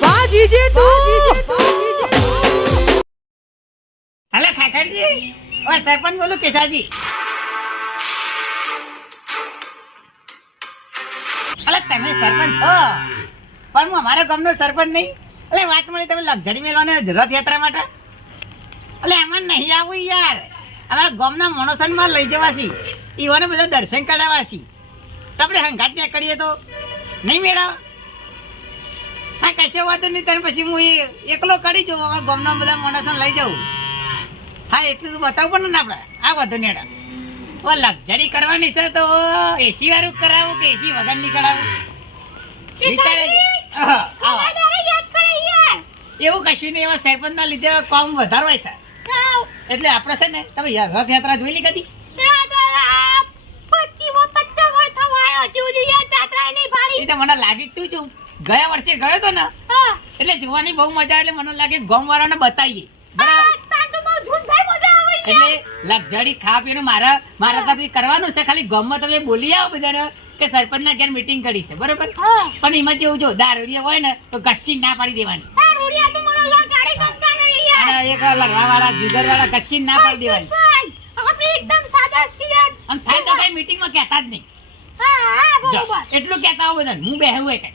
વાહ જીજે તું! હલો ખાખરજી ઓ સરપંચ બોલું કેસાજી. અલે તમે સરપંચ છો? પણ હું અમારા ગામનો સરપંચ નહીં. એટલે વાત મળી તમે લક્ષણી મેળવાને રથયાત્રા માટે? એટલે એમાં નહીં આવું યાર. અમારા ગામના માણસોમાં લઈ જવાસી ઈવાને બધા દર્શન કરાવાસી તમને હંગાત ત્યાં કરીએ તો? નહીં મેળવ? કશો વાતો નહીં તને પછી હું એકલો કરી જાઉં અમારા ગામના બધા માણસો લઈ જાઉં. હા એટલું તો બતાવવું પણ ને આપણે. આ વાંધો નેડા ઓ લક્ઝરી કરવાની છે તો એસી વાળું કરાવું કે એસી વગરની કરાવું? વિચારે એવું કશું નહીં એવા સરપંચના લીધે કામ વધારો હોય છે એટલે આપણે છે ને તમે રથયાત્રા જોઈ લી કદી? મને લાગી તું છું. ગયા વર્ષે ગયો તો ને? એટલે જોવાની બહુ મજા એટલે મને લાગે ગામ વાળાને બતાવીએ એટલે લગઝરી ખા પીને મારા મારા તરફથી કરવાનું છે ખાલી ગામમાં તમે બોલી આવો બધાને કે સરપંચના ઘેર મીટિંગ કરી છે બરોબર? પણ એમાં જેવું જો દારૂડિયા હોય ને તો કશી ના પાડી દેવાની. અને એક લડવા વાળા જુગર વાળા ના પાડી દેવાની. અને થાય તો કઈ મીટિંગમાં કહેતા જ નહીં. એટલું કહેતા હો બધા હું બેહું હોય કઈ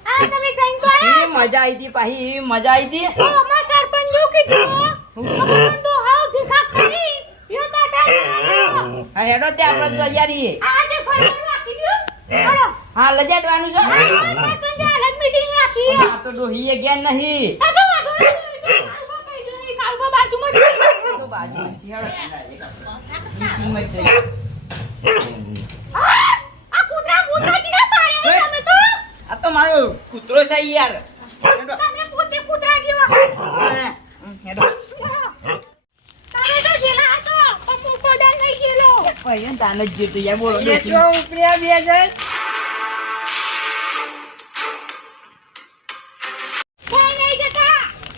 ઈ મજા આવી હતી પાહી એવી મજા આવી હતી હા? હેડો તે આપણે તૈયારી હા. લજાડવાનું છે? આ તો ડોહીએ ગયા નહીં. તો બાજુમાં છે, હેડો. મીટિંગમાં છે. તો મારો કૂતરો છે યાર. તમે પોતે કૂતરા જેવા. ને તાને જ જોતું યાર બોલો ડોશી.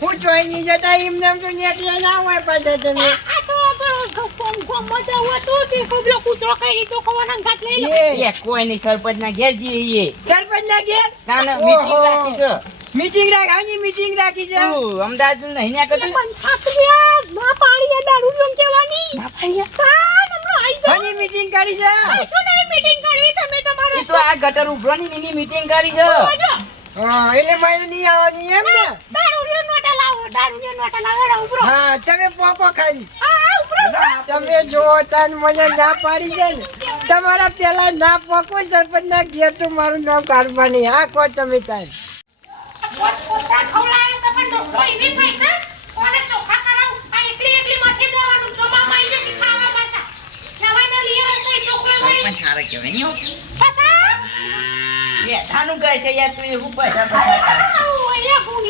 હું જોઈ નહીં જતા એમને એમ તો ન્યાથી ના હોય પાછા તમે એ એ કોઈ નહીં હું જોઈ ઘેર જતા સરપંચ ના તો નેટ લઈને આવો પાછા છે મીટિંગ રાખ મીટિંગ રાખી છે? તું અમદાવાદનું નહીં ને કતું? ના પાડ્યા હાજી મીટિંગ કરી છે? એ તો આ ગટર ઉભરો ની એની મીટિંગ કરી છે. હા એટલે મારે નહીં આવવાનું એમ ને? હા તમે પોકો ખાલી તમે જોવો તાન મને ના પાડી છે ને. તમારા પેલા ના પોકો સરપંચ ના ઘેર તો મારું નામ કાઢવાની. હા કહો તમે તાન યાર તું એવું પૈસા પૈસા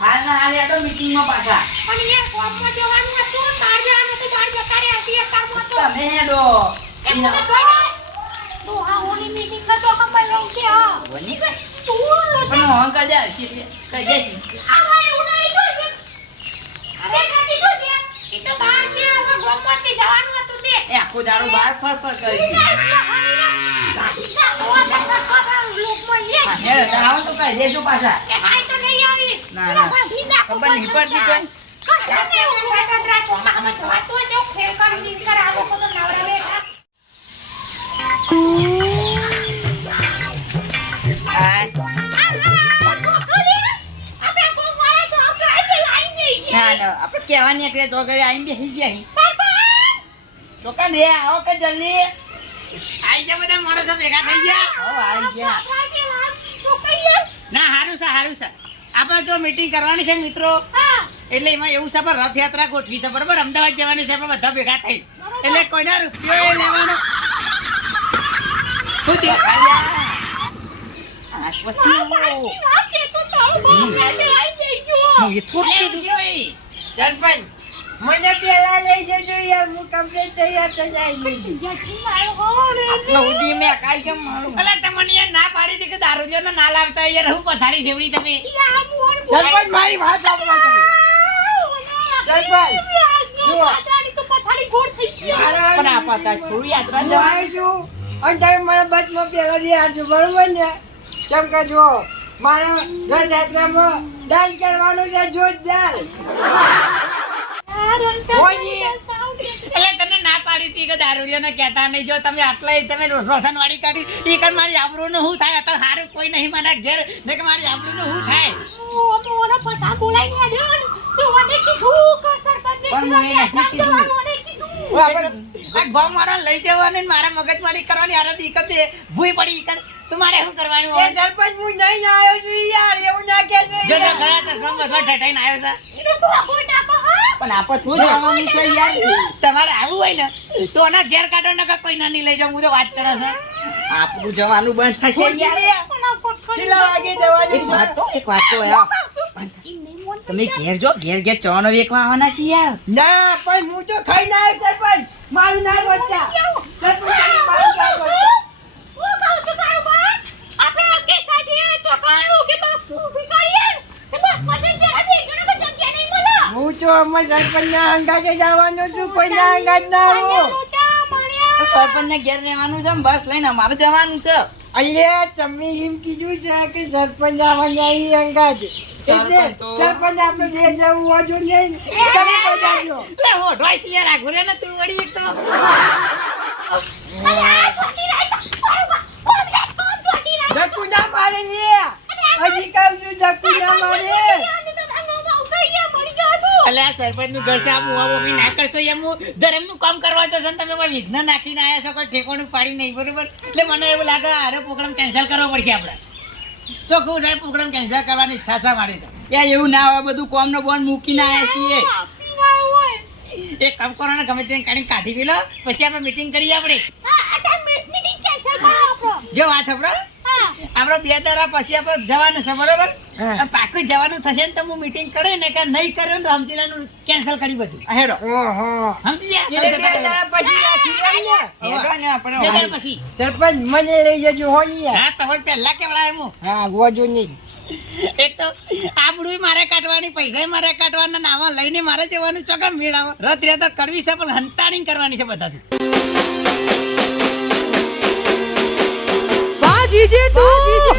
હાલ ના હાલ હેડો મીટિંગમાં પાછા તમે હેડો. પણ હું કદા છે કદા છે. એ આખો દાડો બહાર ફર ફર કરે છે. હા, તો આવો તો દેજો પાછા. ના, ના. ખબર નહીં પડતી કોઈ. આપણે કહેવા નીકળે તો ઘરે આવીને બેસી ગયા કાન રે આવો કે જલ્દી. આ ગામના માણસો ભેગા થઈ ગયા? આવી ગયા. ના સારું સર સારું છે આપણે જો મીટિંગ કરવાની છે મિત્રો. એટલે એમાં એવું છે પણ રથયાત્રા ગોઠવી છે. બરાબર? અમદાવાદ જવાની છે આપણે બધા ભેગા થઈ એટલે કોઈના રૂપિયો એ લેવાનો. મને પેલા લઈ જજો યાર હું કમ્પ્લીટ તૈયાર થઈ જાય છું મેં કાંઈ કેમ મારું. અલા, તમને યાર ના પાડી હતી કે દારૂ ના લાવતા યાર હું પથારી ફેવડી તમે? સરપંચ મારી. વાત રથયાત્રામાં ડાન્સ કરવાનો છે જોરદાર. એટલે તને ના પાડી હતી કે દારૂડિયોને કહેતા નહીં. જો તમે આટલા તમે રોશનવાડી કાઢી ઈ કણ મારી આબરૂનું શું થાય? તો સારું કોઈ નહીં મને ઘેર. ને કે મારી આબરૂનું શું થાય? આ ગોમ વાળા લઈ જવાની મારા મગજમારી કરવાની આરે દીકત ભૂઈ પડી ઈ કણ શું કરવાનું હોય? સરપંચ હું નહીં આવ્યો છું યાર એવું ના કહેજો જો જો યાર. ખરા ચશ્મા બધા ઠઠાઈને આવ્યો છે. પણ આપણે થોડું જવાનું છે યાર. તમારે આવું હોય ને તો આના ઘેર કાઢો ને કોઈ ના નહીં લઈ જાઉં હું તો વાત કરો છો. આપણું જવાનું બંધ થશે યાર. છેલ્લા વાગે જવાની એક વાત તો એક વાત તો યાર તમે ઘેર જો ઘેર ઘેર ચવાનો વેકવા આવવાના છે યાર. ના પણ હું તો ખાઈને આવ્યો સરપંચ મારું ના રોજતા. સરપંચ મારું ના હું તો અમે સરપંચ ના? અંગાજે જવાનો છું કોઈ ના અંગાજ ના સરપંચ ને ઘેર રહેવાનું છે ને બસ લઈને અમારે જવાનું છે. અલ્યા તમે એમ કીધું છે કે સરપંચ આવવાના અહીં અંગાજ. એટલે સરપંચ તો- આપણે બે જવું હોય જો નહીં તમે બજાજો એટલે ઓઢવાય છે યાર આ ઘોરે ને તું વળી તો ધક્કુ ના મારે લે હજી કહું છું ધક્કુ ના મારે એટલે આ સરપંચનું ઘર છે આ મુવા બોબી ના કરશો એમ હું ધર્મનું કામ કરવા છો ને તમે કોઈ વિઘ્ન નાખીને આવ્યા છો કોઈ ઠેકોણું પાડી નહીં બરોબર? એટલે મને એવું લાગે આરો પ્રોગ્રામ કેન્સલ કરવો પડશે આપણે. ચોખ્ખું થાય પ્રોગ્રામ કેન્સલ કરવાની ઈચ્છા છે મારી તો યાર એવું ના હોય બધું કોમ નો બોન મૂકીને આવ્યા છીએ. એક કામ કરો ને ગમે તેને કાઢી કાઢી પી લો પછી આપણે મીટિંગ કરીએ આપણે. જો વાત સાંભળો. આપણે બે દાડા પછી આપણે જવાનું છે બરોબર? પાકું જવાનું થશે ને તો હું મીટિંગ કરે ને કે નહીં કરે ને તો સમજી લેવાનું કેન્સલ કરી બધું. હેડો. સમજી ગયા? એટલે બે દાડા પછી રાખી એમ ને? હેડો ને આપણે બે દાડા પછી. સરપંચ મને લઈ જજો હોય હા તમારે પહેલા કેવડાય હું હા વોજો નહીં. તો આબરૂ મારે કાઢવાની પૈસા મારે કાઢવાના નામાં લઈને મારે જવાનું ચોકા મેળાવો. રથયાત્રા કરવી છે પણ હંતાણી કરવાની છે બધાથી. 姐姐嘟